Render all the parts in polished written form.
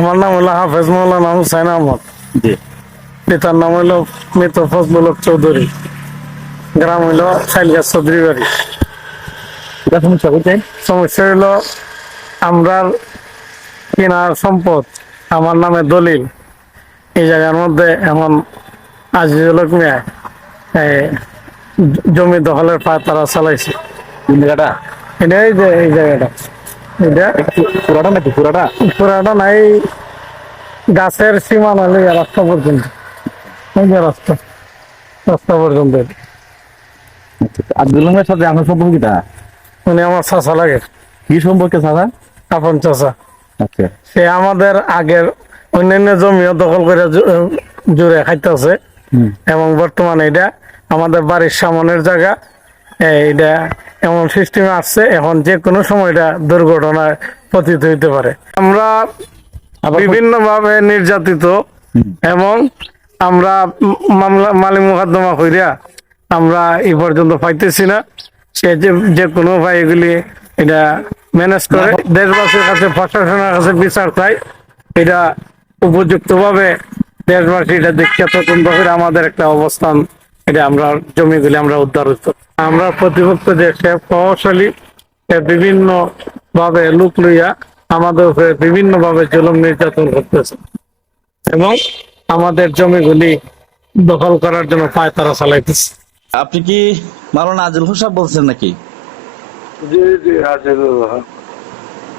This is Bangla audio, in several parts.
আমার নাম হলো হাফেজ মৌলানা হুসাইন আহমদ। জি। পিতার নাম হলো মৃত ফজলুল হক চৌধুরী। গ্রাম হইলো সাইলগাছ চৌধুরী বাড়ি। এটা সমস্যা বুঝছেন? সমস্যা হইলো আমরা কেনার সম্পদ আমার নামে দলিল, এই জায়গার মধ্যে এখন আজিজুল হক মিয়া জমি দখলের পায় তারা চালাইছে। কোন জায়গাটা? এটা এই যে এই জায়গাটা, এটা পুরাটা নাকি পুরাটা? পুরাটা নাই, গাছের সীমানা লইয়া রাস্তা পর্যন্ত, এই যে রাস্তা রাস্তা পর্যন্ত। আব্দুল রহমানের সাথে আমার সম্পর্কিতা? উনি আমার চাচা লাগে। কি সম্পর্কে সাদা? আপন চাচা। আচ্ছা। সে আমাদের আগের অন্যান্য জমিও দখল করে জুড়ে খাইতেছে এবং বর্তমানে এটা আমাদের বাড়ির সামনের জায়গা। এটা এমন সিস্টেমে আসছে, এখন যে কোনো সময় এটা দুর্ঘটনায় পতিত হইতে পারে। আমরা বিভিন্ন ভাবে নির্যাতিত এবং আমরা মালিক মোকদ্দমা কইরা আমরা এই পর্যন্ত পাইতেছি না। সে যে কোনো ভাই এগুলি এটা ম্যানেজ করে দেশবাসীর কাছে, প্রশাসনের কাছে বিচার চাই। এটা উপযুক্ত ভাবে দেশবাসী এটা দেখে তদন্ত করে আমাদের একটা অবস্থান, এটা আমরা জমিগুলি আমরা উদ্ধার হতো। আমরা প্রতিপক্ষ দেশে প্রভাবশালী বিভিন্ন ভাবে লোক লইয়া আমাদের উপরে বিভিন্ন ভাবে জুলুম নির্যাতন করতেছে এবং আমাদের জমিগুলি দখল করার জন্য পায় তারা চালাইতেছে। আপনি কি মাওলানা আজিল হোসেন বলছেন নাকি? জি জি আজিল।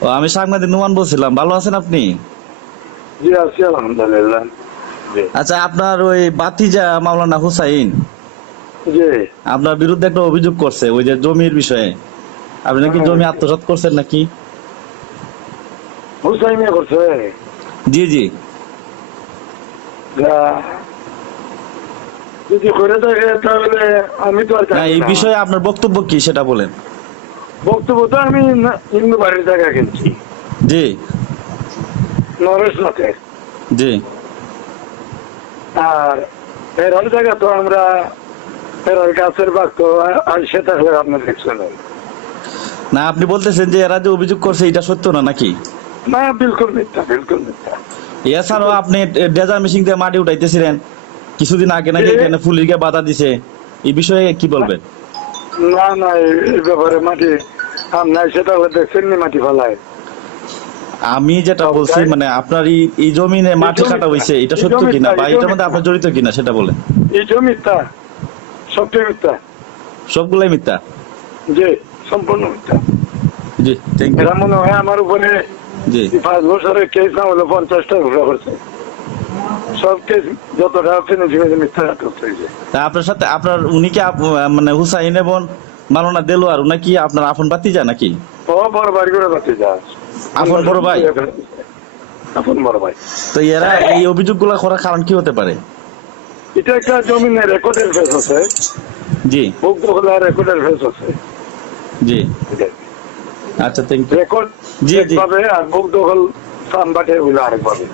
ও, আমি সাংবাদিক নুমান বলছিলাম। ভালো আছেন আপনি? জি আছি আলহামদুলিল্লাহ। আচ্ছা, আপনার ওই বাতিজা মাওলানা হুসাইন জি আপনার বিরুদ্ধে একটা অভিযোগ করছে ওই যে জমির বিষয়ে। আপনি নাকি জমি আত্মসাৎ করছেন নাকি? হুসাইনে করছে। জি জি। যদি করে থাকে তাহলে আমি তো আর না, এই বিষয়ে আপনার বক্তব্য কি সেটা বলেন। বক্তব্য তো আমি হিন্দু বাড়ির জায়গা কিনছি জি নরেশনাথে, জি। আর ফেরার জায়গা তো আমরা ফেরার গাছের বাঘ তো আসে থাকলে আপনার দেখছেন না, আপনি বলতেছেন যে এরা যে অভিযোগ করছে এটা সত্য না নাকি? না, বিলকুল মিথ্যা, বিলকুল মিথ্যা। এছাড়াও আপনি ডেজার মেশিন দিয়ে মাটি উঠাইতেছিলেন কিছুদিন আগে, নাকি এখানে পুলিশকে বাধা দিছে, এই বিষয়ে কি বলবেন? না না, এই ব্যাপারে মাটি আপনার সেটা দেখছেন নি, মাটি ফেলায়। আমি যেটা বলছি মানে আপনার এই জমিনে মাটি কাটা হয়েছে, এটা সত্য কিনা বা এটার মধ্যে আপনার জড়িত কিনা সেটা বলেন। এই তো মিথ্যা, সবটাই মিথ্যা, সবগুলাই মিথ্যা? জি সম্পূর্ণ মিথ্যা। জি, থ্যাংক ইউ। এরা মনে হয় আমার উপরে জি 5 বছরের কেস না হলো 50টা ঘোষণা করছে। সব কেস যতটা ফিনিশিং মিথ্যা হয়েছে। তা আপনার সাথে আপনার উনি কি মানে হুসাইন এবং মাওলানা দেলোয়ার উনি কি আপনার আপন ভাতিজা নাকি? ও বড় ভাই করে বাতি যা আপন বড় ভাই? আপন বড় ভাই। তো এরা এই অভিযোগগুলো করার কারণ কি হতে পারে? এটা একটা জমিনের রেকর্ডের ফেস আছে। জি। বুক দখলের রেকর্ডের ফেস আছে। জি। আচ্ছা, থ্যাংক ইউ। রেকর্ড জি জি। একভাবে আর বুক দখল সামবাটে হইলো আরেকভাবে।